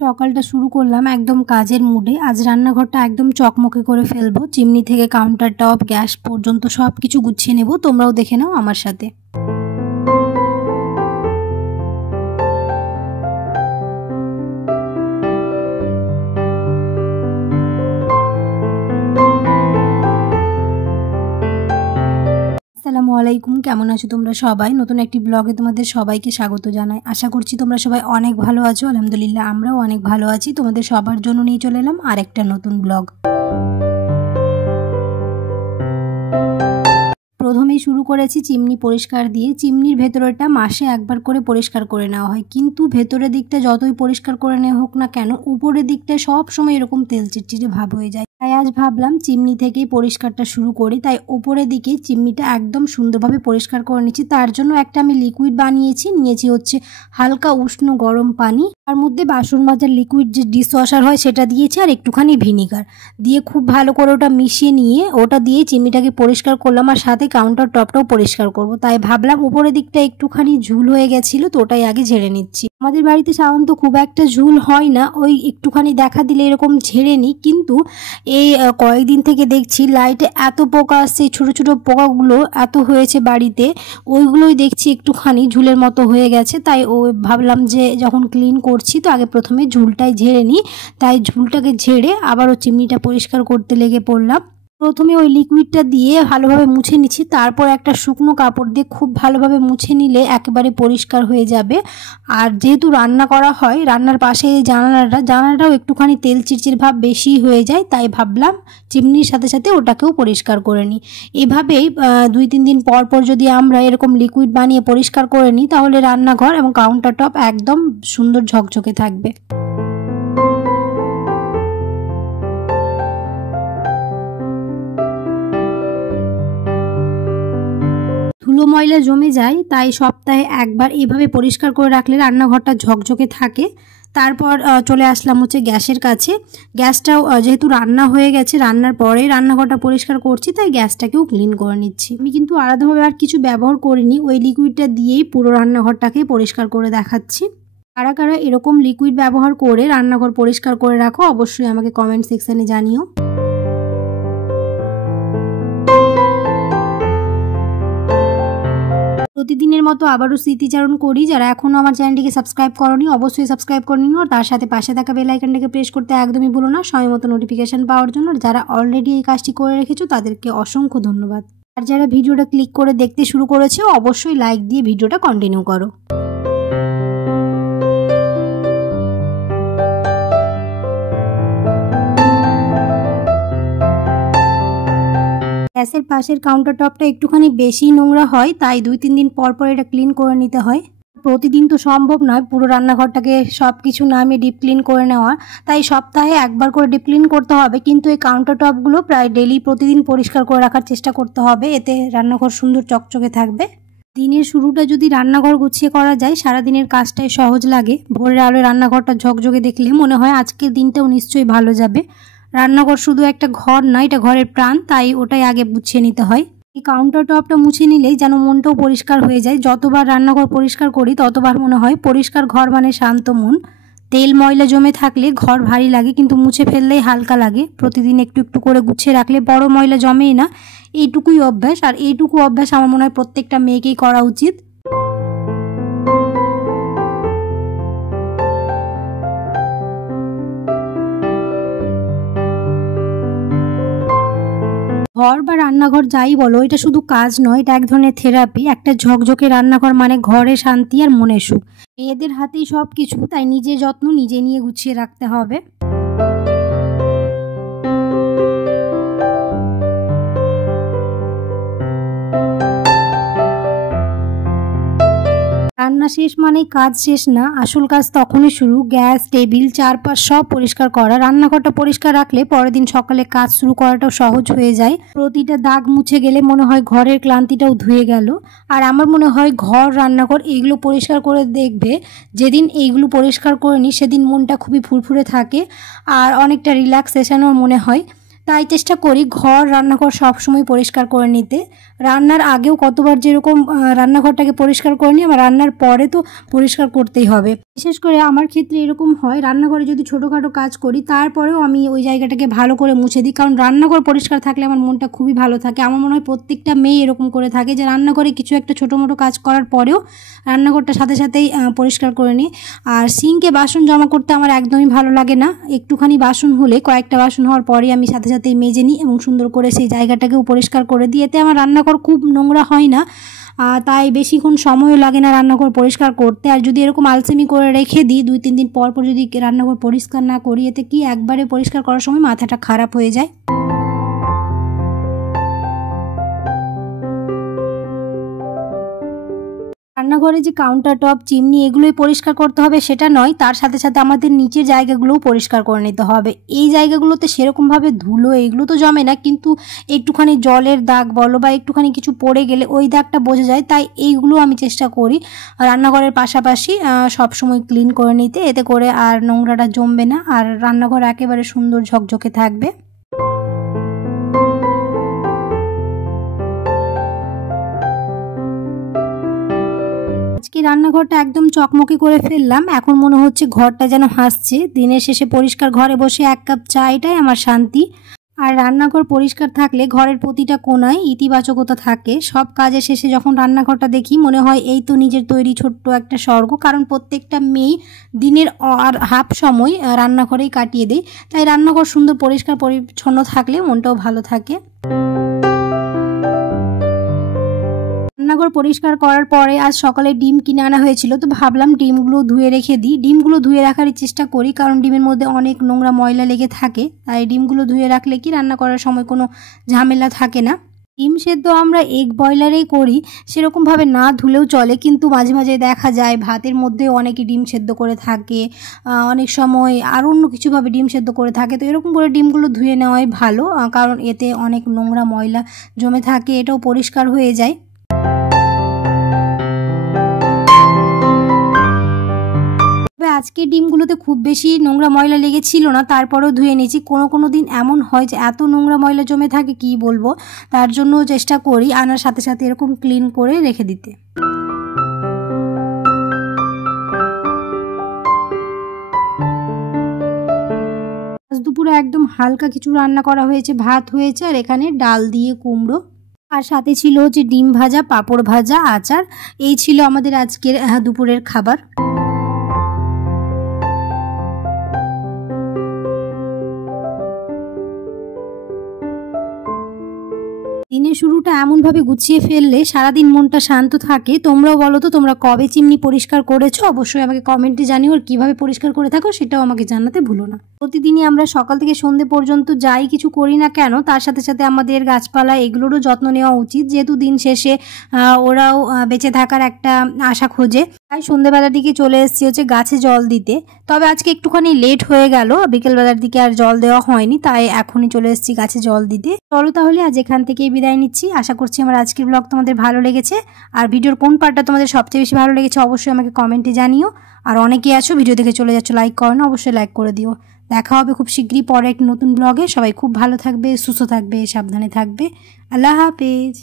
সকালটা শুরু করলাম একদম কাজের মুডে। আজ রান্নাঘরটা একদম চকমকে করে ফেলবো। চিমনি থেকে কাউন্টার টপ, গ্যাস পর্যন্ত সব কিছু গুছিয়ে নেব। তোমরাও দেখে নাও আমার সাথে। আসসালামু আলাইকুম, কেমন আছো তোমরা সবাই? নতুন একটি ব্লগে তোমাদের সবাইকে স্বাগত জানাই। আশা করছি তোমরা সবাই অনেক ভালো আছো। আলহামদুলিল্লাহ আমরাও অনেক ভালো আছি। তোমাদের সবার জন্য নিয়ে চলে এলাম আর একটা নতুন ব্লগ। প্রথমেই শুরু করেছি চিমনি পরিষ্কার দিয়ে। চিমনির ভেতরেটা মাসে একবার করে পরিষ্কার করে নেওয়া হয়, কিন্তু ভেতরের দিকটা যতই পরিষ্কার করে নেওয়া হোক না কেন, উপরের দিকটা সব সময় এরকম তেল চিটচিটে ভাব হয়ে যায়। তাই আজ ভাবলাম চিমনি থেকেই পরিষ্কারটা শুরু করি। তাই উপরের দিকে চিমনিটা একদম সুন্দরভাবে পরিষ্কার করে নিচ্ছি। তার জন্য একটা আমি লিকুইড নিয়েছি হচ্ছে হালকা উষ্ণ গরম পানি। তার মধ্যে বাসন মাজার লিকুইড যে ডিশওয়াশার হয় সেটা দিয়েছি, আর একটুখানি ভিনিগার দিয়ে খুব ভালো করে ওটা মিশিয়ে নিয়ে ওটা দিয়ে চিমনিটাকে পরিষ্কার করলাম, আর সাথে কাউন্টার টপটাও পরিষ্কার করব। তাই ভাবলাম উপরের দিকটা একটুখানি ঝুল হয়ে গেছিলো, তো ওটাই আগে ঝেড়ে নিচ্ছি। আমাদের বাড়িতে সাধারণত খুব একটা ঝুল হয় না, ওই একটুখানি দেখা দিলে এরকম ঝেড়ে নিই। কিন্তু এই কয়েকদিন থেকে দেখছি লাইটে এত পোকা আসছে, ছোটো ছোটো পোকাগুলো এত হয়েছে বাড়িতে, ওইগুলোই দেখছি একটুখানি ঝুলের মতো হয়ে গেছে। তাই ভাবলাম যে যখন ক্লিন করছি তো আগে প্রথমে ঝুলটাই ঝেড়ে নিই। তাই ঝুলটাকে ঝেড়ে আবারও চিমনিটা পরিষ্কার করতে লেগে পড়লাম। প্রথমে ওই লিকুইডটা দিয়ে ভালোভাবে মুছে নিচ্ছি, তারপর একটা শুকনো কাপড় দিয়ে খুব ভালোভাবে মুছে নিলে একেবারে পরিষ্কার হয়ে যাবে। আর যেহেতু রান্না করা হয়, রান্নার পাশে জানালাটাও একটুখানি তেল চিরচির ভাব বেশি হয়ে যায়। তাই ভাবলাম চিমনির সাথে সাথে ওটাকেও পরিষ্কার করে নিই। এভাবেই 2-3 দিন পর পর যদি আমরা এরকম লিকুইড বানিয়ে পরিষ্কার করে নিই, তাহলে রান্নাঘর এবং কাউন্টার টপ একদম সুন্দর ঝকঝকে থাকবে। ধুলো ময়লা জমে যায়, তাই সপ্তাহে একবার এভাবে পরিষ্কার করে রাখলে রান্নাঘরটা ঝকঝকে থাকে। তারপর চলে আসলাম হচ্ছে গ্যাসের কাছে। গ্যাসটাও যেহেতু রান্না হয়ে গেছে, রান্নার পরে রান্নাঘরটা পরিষ্কার করছি, তাই গ্যাসটাকেও ক্লিন করে নিচ্ছি। আমি কিন্তু আলাদাভাবে আর কিছু ব্যবহার করিনি, ওই লিকুইডটা দিয়েই পুরো রান্নাঘরটাকে পরিষ্কার করে দেখাচ্ছি। কারা কারা এরকম লিকুইড ব্যবহার করে রান্নাঘর পরিষ্কার করে রাখো, অবশ্যই আমাকে কমেন্ট সেকশানে জানিও। প্রতিদিনের মতো আবারও স্মৃতিচারণ করি, যারা এখনও আমার চ্যানেলটিকে সাবস্ক্রাইব করোনি অবশ্যই সাবস্ক্রাইব করে নিও, আর তার সাথে পাশে থাকা বেল আইকনটাকে প্রেস করতে একদমই ভুলো না, সময় মতো নোটিফিকেশান পাওয়ার জন্য। আর যারা অলরেডি এই কাজটি করে রেখেছো তাদেরকে অসংখ্য ধন্যবাদ। আর যারা ভিডিওটা ক্লিক করে দেখতে শুরু করেছে অবশ্যই লাইক দিয়ে ভিডিওটা কন্টিনিউ করো। গ্যাসের পাশের কাউন্টার টপটা একটুখানি বেশি নোংরা হয়, তাই 2-3 দিন পর পর এটা ক্লিন করে নিতে হয়। প্রতিদিন তো সম্ভব নয় পুরো রান্নাঘরটাকে সব কিছু নামিয়ে ডিপ ক্লিন করে নেওয়া, তাই সপ্তাহে একবার করে ডিপ ক্লিন করতে হবে। কিন্তু এই কাউন্টার টপগুলো প্রায় ডেলি প্রতিদিন পরিষ্কার করে রাখার চেষ্টা করতে হবে, এতে রান্নাঘর সুন্দর চকচকে থাকবে। দিনের শুরুটা যদি রান্নাঘর গুছিয়ে করা যায়, সারাদিনের কাজটাই সহজ লাগে। ভোরের আলোয় রান্নাঘরটা ঝকঝকে দেখলে মনে হয় আজকের দিনটাও নিশ্চয়ই ভালো যাবে। রান্নাঘর শুধু একটা ঘর নয়, এটা ঘরের প্রাণ, তাই ওটাই আগে গুছিয়ে নিতে হয়। এই কাউন্টার টপটা মুছে নিলেই যেন মনটাও পরিষ্কার হয়ে যায়। যতবার রান্নাঘর পরিষ্কার করি ততবার মনে হয় পরিষ্কার ঘর মানে শান্ত মন। তেল ময়লা জমে থাকলে ঘর ভারী লাগে, কিন্তু মুছে ফেললেই হালকা লাগে। প্রতিদিন একটু একটু করে গুছিয়ে রাখলে বড় ময়লা জমেই না। এইটুকুই অভ্যাস, আর এইটুকু অভ্যাস আমার মনে হয় প্রত্যেকটা মেয়েকেই করা উচিত। ঘর বা রান্নাঘর যাই বলো, এটা শুধু কাজ নয়, এটা এক ধরনের থেরাপি। একটা ঝকঝকে রান্নাঘর মানে ঘরে শান্তি আর মনে সুখ। মেয়েদের হাতেই সব কিছু, তাই নিজের যত্ন নিজে নিয়ে গুছিয়ে রাখতে হবে। রান্না শেষ মানেই কাজ শেষ না, আসল কাজ তখনই শুরু। গ্যাস, টেবিল, চারপাশ সব পরিষ্কার করা। রান্নাঘরটা পরিষ্কার রাখলে পরের দিন সকালে কাজ শুরু করাটাও সহজ হয়ে যায়। প্রতিটা দাগ মুছে গেলে মনে হয় ঘরের ক্লান্তিটাও ধুয়ে গেল। আর আমার মনে হয় ঘর, রান্নাঘর এগুলো পরিষ্কার করে দেখবে, যেদিন এইগুলো পরিষ্কার করে নিই সেদিন মনটা খুবই ফুরফুরে থাকে আর অনেকটা রিল্যাক্সেশনও মনে হয়। তাই চেষ্টা করি ঘর, রান্নাঘর সবসময় পরিষ্কার করে নিতে। রান্নার আগেও কতবার যেরকম রান্নাঘরটাকে পরিষ্কার করে নিই, আমার রান্নার পরে তো পরিষ্কার করতেই হবে। বিশেষ করে আমার ক্ষেত্রে এরকম হয়, রান্নাঘরে যদি ছোটোখাটো কাজ করি তারপরেও আমি ওই জায়গাটাকে ভালো করে মুছে দিই, কারণ রান্নাঘর পরিষ্কার থাকলে আমার মনটা খুবই ভালো থাকে। আমার মনে হয় প্রত্যেকটা মেয়ে এরকম করে থাকে যে রান্নাঘরে কিছু একটা ছোটো মোটো কাজ করার পরেও রান্নাঘরটা সাথে সাথেই পরিষ্কার করে নিই। আর সিঙ্কে বাসন জমা করতে আমার একদমই ভালো লাগে না। একটুখানি বাসন হলে, কয়েকটা বাসন হওয়ার পরেই আমি সাথে সাথেই মেজে নিই এবং সুন্দর করে সেই জায়গাটাকেও পরিষ্কার করে দিই। এতে আমার রান্নাঘর খুব নোংরা হয় না, তাই বেশিক্ষণ সময়ও লাগে না রান্নাঘর পরিষ্কার করতে। আর যদি এরকম আলসেমি করে রেখে দিই 2-3 দিন পর পর যদি রান্নাঘর পরিষ্কার না করি, এতে কি একবারে পরিষ্কার করার সময় মাথাটা খারাপ হয়ে যায়। রান্নাঘরে যে কাউন্টার টপ, চিমনি এগুলোই পরিষ্কার করতে হবে সেটা নয়, তার সাথে সাথে আমাদের নিচের জায়গাগুলোও পরিষ্কার করে নিতে হবে। এই জায়গাগুলোতে সেরকমভাবে ধুলো এগুলো তো জমে না, কিন্তু একটুখানি জলের দাগ বলো বা একটুখানি কিছু পড়ে গেলে ওই দাগটা বোঝা যায়। তাই এইগুলো আমি চেষ্টা করি রান্নাঘরের পাশাপাশি সবসময় ক্লিন করে নিতে, এতে করে আর নোংরাটা জমবে না আর রান্নাঘর একেবারে সুন্দর ঝকঝকে থাকবে। আজকে রান্নাঘরটা একদম চকমকে করে ফেললাম। এখন মনে হচ্ছে ঘরটা যেন হাসছে। দিনের শেষে পরিষ্কার ঘরে বসে 1 কাপ চা, এটাই আমার শান্তি। আর রান্নাঘর পরিষ্কার থাকলে ঘরের প্রতিটা কোণায় ইতিবাচকতা থাকে। সব কাজের শেষে যখন রান্নাঘরটা দেখি মনে হয় এই তো নিজের তৈরি ছোট্ট একটা স্বর্গ, কারণ প্রত্যেকটা মেয়ে দিনের আর হাফ সময় রান্নাঘরেই কাটিয়ে দেয়। তাই রান্নাঘর সুন্দর পরিষ্কার পরিচ্ছন্ন থাকলে মনটাও ভালো থাকে। রান্নাঘর পরিষ্কার করার পরে আজ সকালে ডিম কিনে আনা হয়েছিল, তো ভাবলাম ডিমগুলো ধুয়ে রেখে দিই। ডিমগুলো ধুয়ে রাখারই চেষ্টা করি, কারণ ডিমের মধ্যে অনেক নোংরা ময়লা লেগে থাকে। তাই ডিমগুলো ধুয়ে রাখলে কি রান্না করার সময় কোনো ঝামেলা থাকে না। ডিম সেদ্ধ আমরা এগ বয়লারেই করি, সেরকমভাবে না ধুলেও চলে, কিন্তু মাঝে মাঝে দেখা যায় ভাতের মধ্যে অনেকে ডিম সেদ্ধ করে থাকে, অনেক সময় আর অন্য কিছুভাবে ডিম সেদ্ধ করে থাকে। তো এরকম করে ডিমগুলো ধুয়ে নেওয়াই ভালো, কারণ এতে অনেক নোংরা ময়লা জমে থাকে, এটাও পরিষ্কার হয়ে যায়। আজকে ডিমগুলোতে খুব বেশি নোংরা ময়লা লেগেছিল না, তারপরেও ধুয়ে নিয়েছি। কোনো দিন এমন হয় যে এত নোংরা ময়লা জমে থাকে কি বলবো, তার জন্য চেষ্টা করি আনার সাথে সাথে এরকম ক্লিন করে রেখে দিতে। আজ দুপুরে একদম হালকা কিছু রান্না করা হয়েছে, ভাত হয়েছে আর এখানে ডাল দিয়ে কুমড়ো, আর সাথে ছিল হচ্ছে ডিম ভাজা, পাঁপড় ভাজা, আচার। এই ছিল আমাদের আজকের দুপুরের খাবার। দিনের শুরুটা এমনভাবে গুছিয়ে ফেললে সারাদিন মনটা শান্ত থাকে। তোমরাও বলো তো তোমরা কবে চিমনি পরিষ্কার করেছো, অবশ্যই আমাকে কমেন্টে জানিও। আর কীভাবে পরিষ্কার করে থাকো সেটাও আমাকে জানাতে ভুলো না। প্রতিদিনই আমরা সকাল থেকে সন্ধ্যে পর্যন্ত যাই কিছু করি না কেন, তার সাথে সাথে আমাদের গাছপালা এগুলোরও যত্ন নেওয়া উচিত, যেহেতু দিন শেষে ওরাও বেঁচে থাকার একটা আশা খোঁজে। তাই সন্ধ্যেবেলার দিকে চলে এসেছি হচ্ছে গাছে জল দিতে। তবে আজকে একটুখানি লেট হয়ে গেল, বিকেলবেলার দিকে আর জল দেওয়া হয়নি, তাই এখনই চলে এসেছি গাছে জল দিতে। চলো তাহলে আজ এখান থেকেই বিদায় নিচ্ছি। আশা করছি আমার আজকের ব্লগ তোমাদের ভালো লেগেছে। আর ভিডিওর কোন পার্টটা তোমাদের সবচেয়ে বেশি ভালো লেগেছে অবশ্যই আমাকে কমেন্টে জানিও। আর অনেকেই আছো ভিডিও দেখে চলে যাচ্ছ, লাইক করো না, অবশ্যই লাইক করে দিও। দেখা হবে খুব শীঘ্রই পরে এক নতুন ব্লগে। সবাই খুব ভালো থাকবে, সুস্থ থাকবে, সাবধানে থাকবে। আল্লাহ হাফেজ।